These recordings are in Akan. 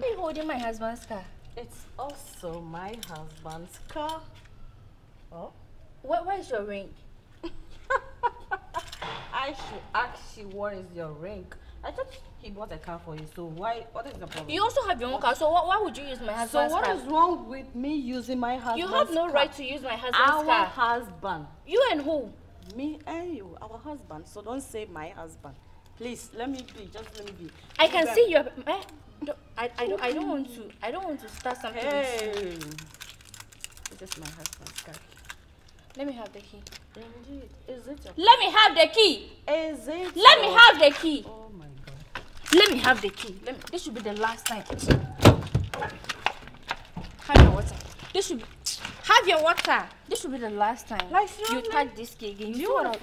Why are you holding my husband's car? It's also my husband's car. Oh? Where is your ring? I should ask you, what is your ring? I thought he bought a car for you, so why? What is the problem? You also have your own car, so why would you use my husband's car? So what is wrong with me using my husband's car? You have no right to use my husband's car. Our husband. You and who? Me and you, our husband. So don't say my husband. Please, let me be. Just let me be. I can see your. I don't want to start something. Hey, this is my husband's car. Let me have the key. Indeed, is it your? Let me have the key. Is it? Let me have the key. Oh my God. Let me have the key. This should be the last time. Have your water. This should be. Have your water. This should be the last time. Like you touch this key again. You want?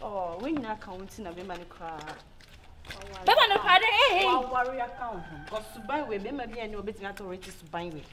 Oh, we not counting a baby cry. Baby, no pardon. Hey. Worry account. Because to buy with baby, and you're betting at already to buy with.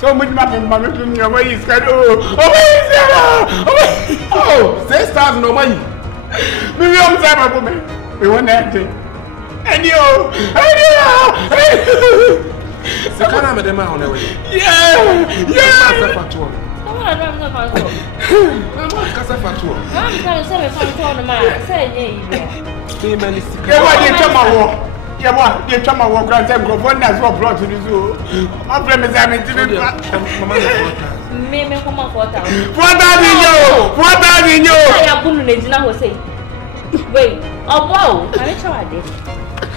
So much money your way is kind oh, 6,000 no money. Maybe I'm time woman. We want that thing. And you, so can I madam on the way? Yeah. Yeah, what? You come and walk around and go one that's what brought to the zoo. My friend is having to be me come on 4,000. 4,000 yo! I am going to know say. Wait, oh wow, I didn't show this.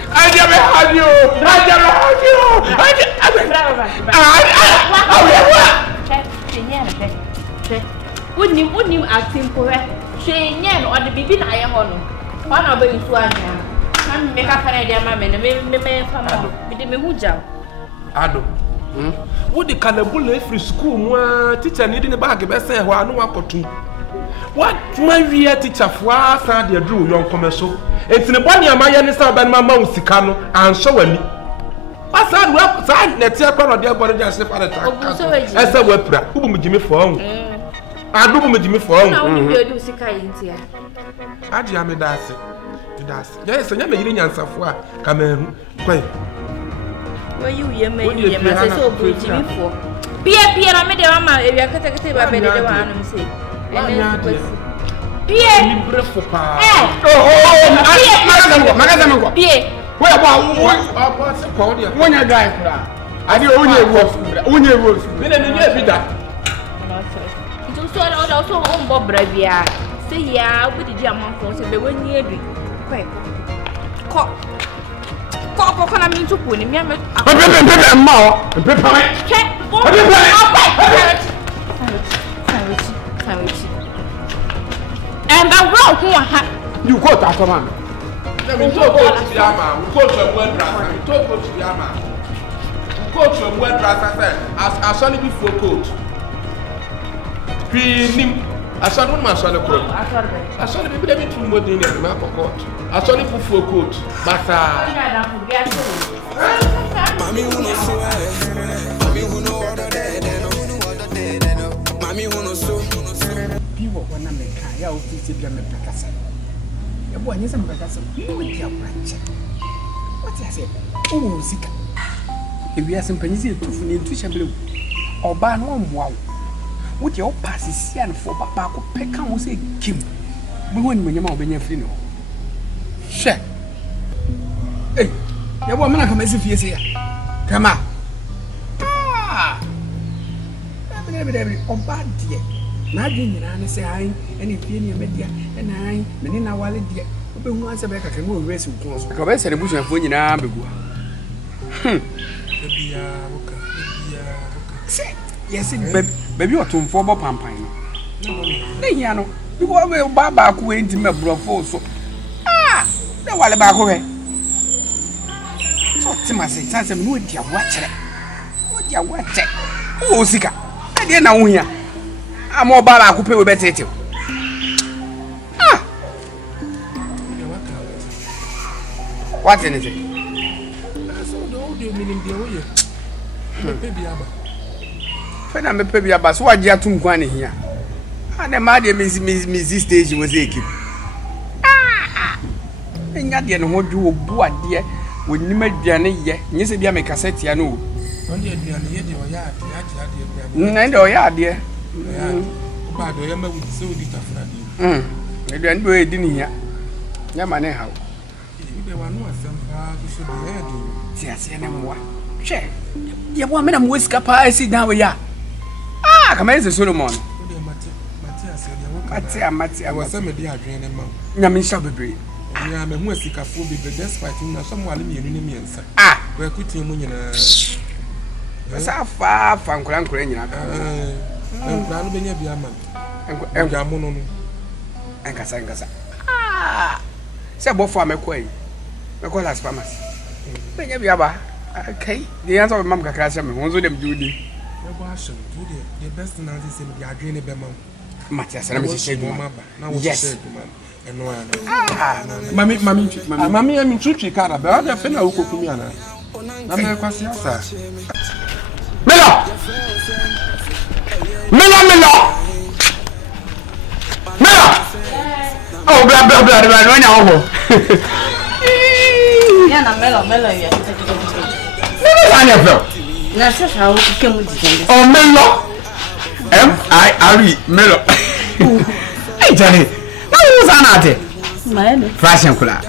I never had you! I never had you! Wouldn't you acting correct? She yan or the baby I am on. One of the one. Make up an idea, my man, Addo. What the cannibal free school, teacher needing a bag, best say, I know what to. What my real teacher for us, I drew young commercial. It's in a bunny, my young son, and my mouth, Sicano, and so any. I said, well, sign that your corner, dear body, just at a time. As a web, who will Jimmy phone? I do with Jimmy phone. You do Sika in here. I jammed that. Yes, and you're in answer for come quite. Well, you may so good Jimmy for. Pierre, I made a mamma if you are cut a baby. I say. Pierre, Pierre, well, when you die, I do only wolf. We didn't be that. It's also on Bob Bravia. Say, yeah, what did you amount for? Say, when you agree. Quick. Cock, I mean to put him. And the road, you got that man. Let me talk to Yama. Go to a word dress. Talk to Yama. Go to a word dress. I saw it before coat. I saw one man saw the coat. I saw the people that too much in the map of court. I saw it before coat. But see them in Pacassa. The boy is a Pacassa. You will be a branch. What I say? Oh, Sika. If you are some pennies to finish blue or ban one wow. What your pass is here for Papa could peck and say, Kim. We won't when you're being a funeral. Share. Hey, your woman come as if you say, come on. Ah, every or bad dear. Nothing, and I say, I any penny media, and I, Menina Wally dear. Open once a back, I can go rest with clothes. Because I said a bush and phone in Abibu. Yes, baby, you're too for Pampine. No, you are Baba who ain't in my brother. So, ah, no, while back away. So, Timmy says, I'm with your watcher. What your watcher? Oh, Sika, I didn't know here. I'm more Baba who pay with better. Ah, what is it? I saw the audio meaning the way. Baby, when I'm a baby, about what you are to go here. And the mother Miss Stage was a kid. Ah, and yet, you know what you will dear when you met Diana yet. Yes, if you make a set, you know. And oh, yeah, dear. But I am with so little. I don't do it in here. Yaman, how? There were no some yes, anymore. Check. You want me to whisker pie, sit down with ya. Ah, come as a Solomon. Matia, I was some of the adrenaline. Yamin Shabby. I am a music of food, but despite him, someone in the enemy. Ah, we're quitting when that's how far from Crank. I'm being a man. And Gamono and Cassangasa. Ah, say both for my quay. I call us farmers. Okay, the answer of Mamma Cassam won't do them duty. The best now is in the Adrian Bemon. Matthias, and I'm saying, yes, and no one. Mammy, I'm in Chuchi Cara, but I feel no Kumiana. I'm a question. Miller! Oh, blah, blah, blah, right now. Yeah, Mellow, yeah. That's how we came with the oh, Mello. M.I.R.E. Mello. Hey, Johnny. What was that? My fashion color.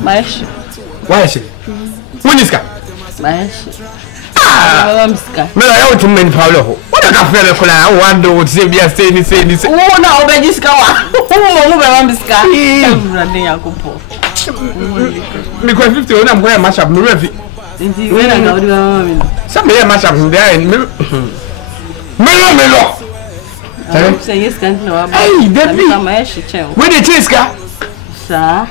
My ship. Why is she? When is that? My ship. Ah, Mello, I want to mean Paulo. What a cafe color. I wonder what Zebia say this. Oh, no, but this car. Oh, because 50 when I'm going to mash up Murphy. Some may mash up there in Melo. Say yes, can't know. Hey, that when it is, sir.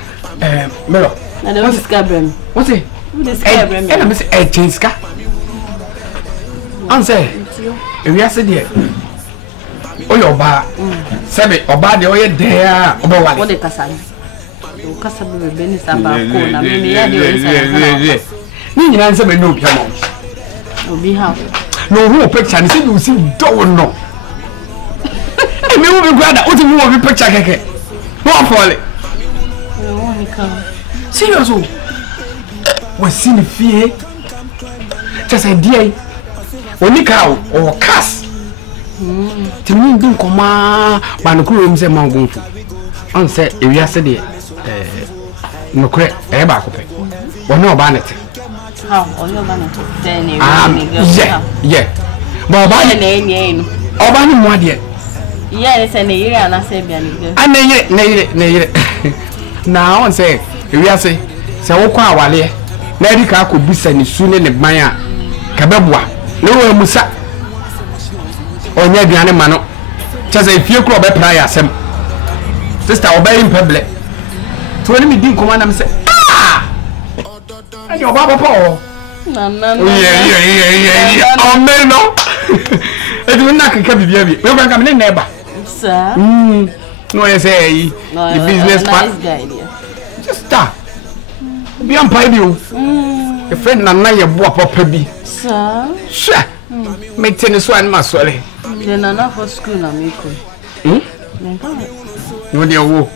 Melo. I don't scabber. What's it? I'm a chinska. Answer. If you are said here. Oh, your bar. Sabe, or bad, you're there. What the Cassan. Cassabu Benis about Kona. Maybe answer me no piano. No, be how. No, who picture and say you see, don't know. I may be glad that you will be picture. What for it? Seriously, was seen fear. Just a day. When you cow or cast. To me, don't come on, but the crew say Mount on said if you are said it, no correct, a back of it. Well, no bannet. How? Or your bannet? Then, yeah. But by the name, or by the one yet. Yes, and a year and I say, nay, now, and say, if you are say, so quite while Lady Car could be sending soon in the Maya Cababwa, no Musa. On your Ghanamano, just a few crop prior, some sister obey in public. 20 me didn't command them say, ah! And your Baba Paul. Yeah. Oh, man, no. It will not come to you. We're going to come in, neighbor. Sir, no, I say, the business guy. Just stop. Be on pipe you. A friend NANAYEBOAH Poppy. Sir, sure. Make tennis one muscle. Then enough for school, I'm equal. No dear wo.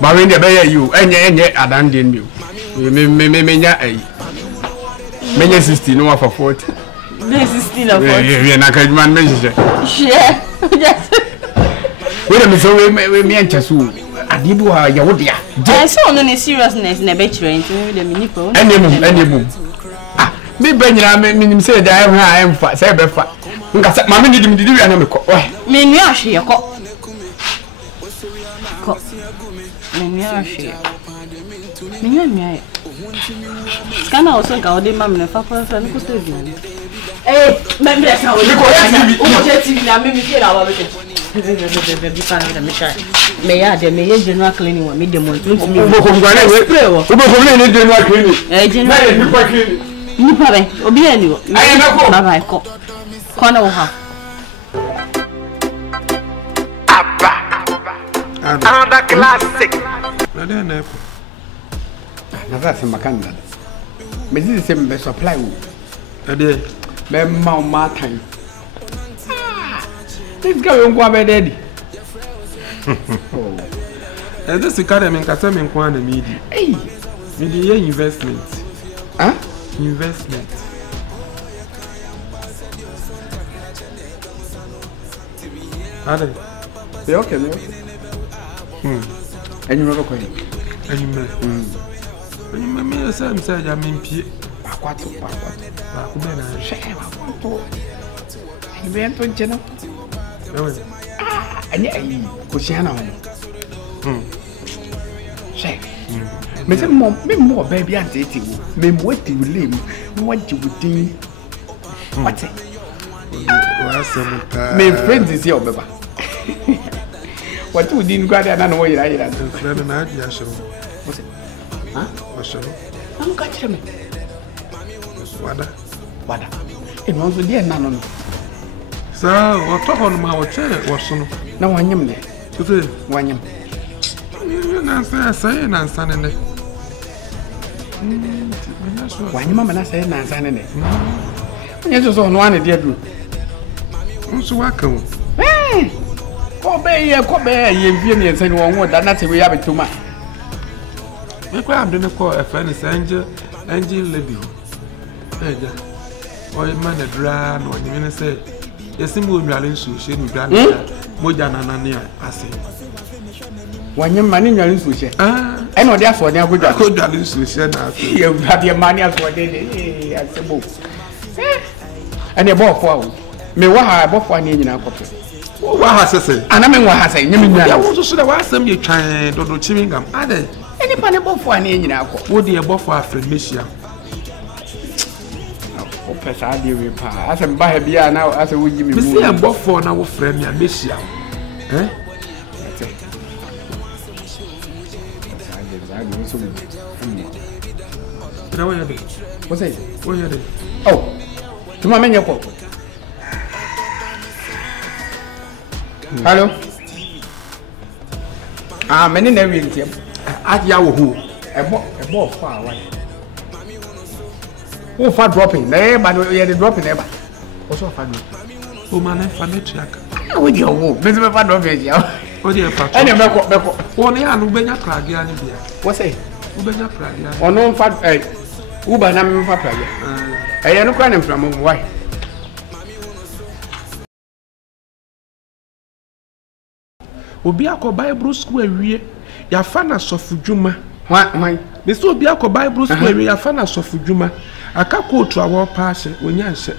But when they bear you, and Adandian you. Many 16, no for 40. This is still a 40. Yeah, I can't manage it. Share. Wait a minute, so we may enter soon. Adibu, Yawodia. I saw no seriousness in a better into the minipo. Any move. Ah, me Benjamin said I am fat, say fat. Mamma did me do an amico. Me, you are she a cop. Me, are she. Me, can I also go the mamma and papa and custodian? Eh, maybe that's how we go. Maybe feel our may I the may general cleaning or medium one. Another classic. That's a macanda. But this is the same supply. My time. This guy won't go about daddy. And this academy can tell me one media. Hey, media investment. Huh? Investment. Are they? They okay, And you never quit. And you may say, I mean, P. And yeah, Kusiana. Say, more baby and dating. Me what you live, what you would do. What's it? My friends is your baby. What you didn't grab another way. I had what's it? Huh? What's it? I'm catching me. What? It was the dear Nano. So, what talk on my chair was so. No one yam there. Today, one yam. I say, and standing there. Why, Mamma, I say, and standing there. Yes, was on one, dear Drew. So, welcome. Kobe, you Viennese and one word that not we have it too much. We grab the call a friend is Angel Lady. Or a man a dran or the minister. Yes, him will be a she grand Mojana. I say. When your money in sushi. I know that's what they are good at. Good at sushi. You have your money as what they at the book. And a ball for me, what I bought for an in our copy. What has I said? And I mean, what has I named? I also should have asked them you trying to do chewing gum. Are there any money bought for an in our copy? Would you bought for a friend, Michelle? I do as a buy a beer now as a would give me. See, I'm bought for our friend, Michelle. Eh? What's it? What are they? Oh, to my menu. Hello? Many never in him. At Yahoo. A ball far away. Who far dropping? There, but we are dropping ever. Also, funny. Oh, man, funny track. With your woo, Miss Papa. Oh, dear, Papa. I never got back. One year, Ubena Pragia. What's it? Ubena Pragia. Or no fat Uber Nam Papa. I am crying from why. Obi akọ Bible school awie ya fa na sofudwuma Why me so obi akọ Bible school awie ya fa na sofudwuma aka kotu awo pa ahye wonya nhye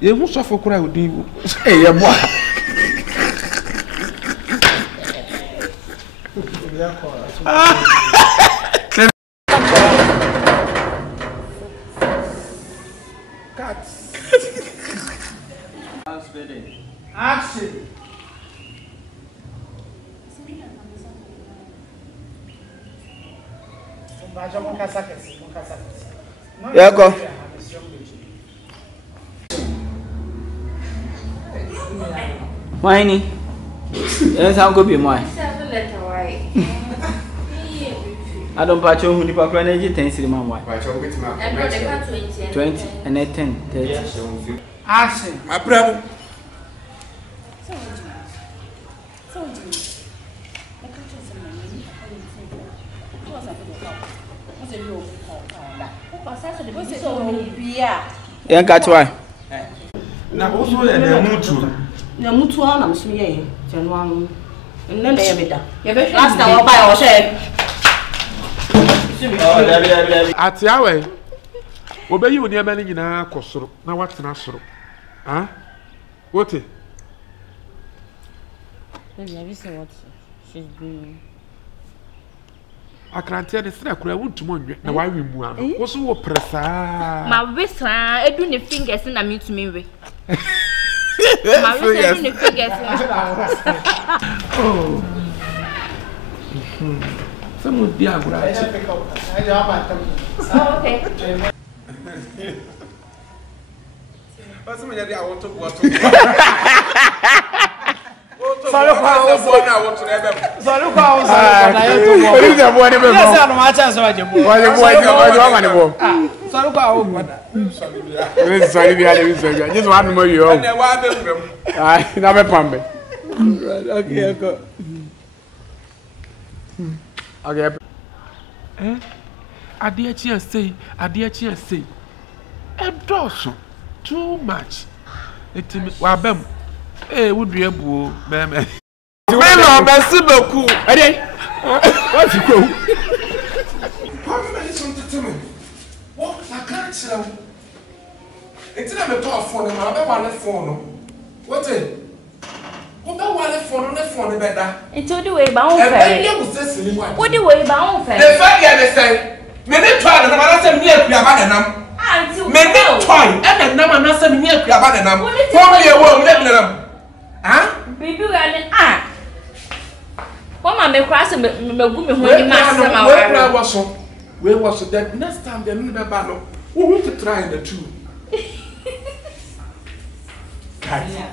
ye hu sofo kura odin eh ye boa Action. Yako. Why? Yes, I'll go be mine. I don't patch on the proper energy 10 cinema. 20 and 10 30. Action. My brother. Yan catch why? Na also na mutu. Na mutu na mso ye. Jeno anu. Nne na ye beda. Ye be last time we buy o share. Oh, David. Ati awe. Obeyi woni ema ni nyina kosoro na watena soro. Ah? What? Maybe have you seen what she's doing? Akrantia de sra kura wontumo nwe na wa wi mu ano. Wo so wo presa. Ma wesra edu ne fingers na me to me we. Ma wesra edu ne fingers. Oh. Some di agura. Oh, okay. What's me dey awon to go to. Solo kwa wo na wo to ebe. Solo kwa na yo to mo. Ori na bo ni be mo. Yes, no ma chance wa je bo. Wa je bo wa ma ni bo. Solo kwa wo mo. Sorry bi ale bi so ja. Just one more you. Na wa be ngam. Ai, na be pambe. Okay, go. Okay. Ade chi say, Endorsement too much. Etimi wa bem. Would you ebu meme? Melo merci beaucoup. Ade. What you go? How many something to me? What I can't tell. It's not a talk phone, I be one phone. What it? What the one phone on the phone better? Into the way bound fair. What the way bound fair? The fact you say, me dey try na ma say me akuaba na nam. Me dey try e na nam na say me akuaba na nam. Won me wo me dey nam. Ah? Bibi we ani ah. Mama me cross me gu me ho ni ma say ma wa. We was so that next time they need be ba no. We want to try the two. Hajia.